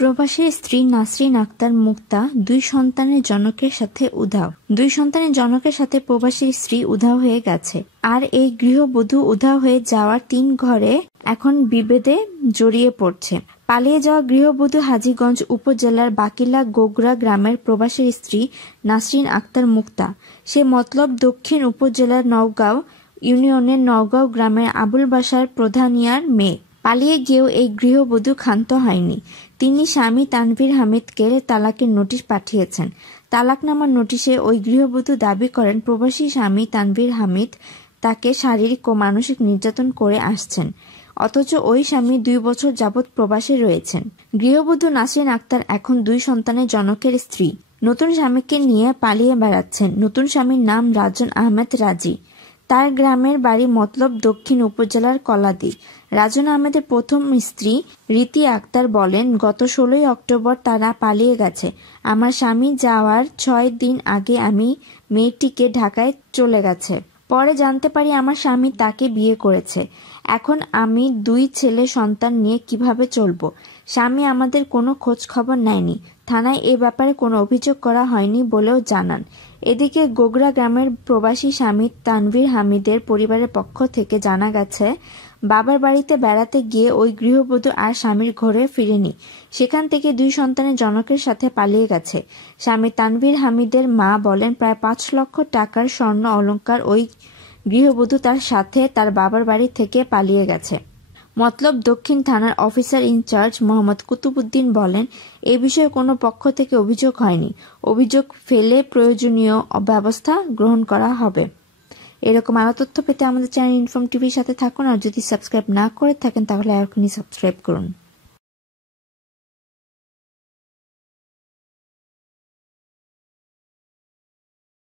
প্রবাসী স্ত্রী নাসরিন আক্তার মুক্তা, দুই সন্তানের জনকের সাথে উধাও। দুই সন্তানের জনকের সাথে প্রবাসী স্ত্রী উধাও হয়ে গেছে। আর এই গৃহবধূ উধাও হয়ে যাওয়ার তিন ঘরে এখন বিভেদে জড়িয়ে পড়ছে। পালিয়ে যাওয়া গৃহবধূ হাজীগঞ্জ উপজেলার বাকিলা গোগরা গ্রামের প্রবাসীর স্ত্রী নাসরিন আক্তার মুক্তা। সে মতলব দক্ষিণ উপজেলার নওগাঁও ইউনিয়নের নওগাঁও গ্রামের আবুল বাসার প্রধানিয়ার মেয়ে। পালিয়ে গিয়েও এই গৃহবধূ ক্ষান্ত হয়নি। তিনি স্বামী তানভীর হামিদকে তালাকের নোটিশ পাঠিয়েছেন। তালাকনামার নোটিশে ওই গৃহবধূ দাবি করেন, প্রবাসী স্বামী তানভীর হামিদ তাকে শারীরিক ও মানসিক নির্যাতন করে আসছেন, অথচ ওই স্বামী দুই বছর যাবৎ প্রবাসে রয়েছেন। গৃহবধূ নাসরিন আক্তার এখন দুই সন্তানের জনকের স্ত্রী। নতুন স্বামীকে নিয়ে পালিয়ে বেড়াচ্ছেন। নতুন স্বামীর নাম রাজন আহমেদ রাজি। তার গ্রামের বাড়ি মতলব দক্ষিণ উপজেলার কলাদি। রাজন আহমেদের প্রথম স্ত্রী রীতি আক্তার বলেন, গত ষোলোই অক্টোবর তারা পালিয়ে গেছে। আমার স্বামী যাওয়ার ছয় দিন আগে আমি মেয়েটিকে ঢাকায় চলে গেছে। পরে জানতে পারি আমার স্বামী তাকে বিয়ে করেছে। এখন আমি দুই ছেলে সন্তান নিয়ে কীভাবে চলবো? স্বামী আমাদের কোনো খোঁজ খবর নেয়নি। থানায় এ ব্যাপারে কোনো অভিযোগ করা হয়নি বলেও জানান। এদিকে গোগরা গ্রামের প্রবাসী স্বামী তানভীর হামিদের পরিবারের পক্ষ থেকে জানা গেছে, বাবার বাড়িতে বেড়াতে গিয়ে ওই গৃহবধূ আর স্বামীর ঘরে ফিরেনি। সেখান থেকে দুই সন্তানের জনকের সাথে পালিয়ে গেছে। স্বামী তানভীর হামিদের মা বলেন, প্রায় পাঁচ লক্ষ টাকার স্বর্ণ অলঙ্কার ওই গৃহবধূ তার সাথে তার বাবার বাড়ি থেকে পালিয়ে গেছে। মতলব দক্ষিণ থানার অফিসার ইনচার্জ মোহাম্মদ কুতুবুদ্দিন বলেন, এ বিষয়ে কোনো পক্ষ থেকে অভিযোগ হয়নি। অভিযোগ ফেলে প্রয়োজনীয় ব্যবস্থা গ্রহণ করা হবে। এরকম আরও তথ্য পেতে আমাদের চ্যানেল ইনফর্ম টিভির সাথে থাকুন। আর যদি সাবস্ক্রাইব না করে থাকেন, তাহলে এখনই সাবস্ক্রাইব করুন।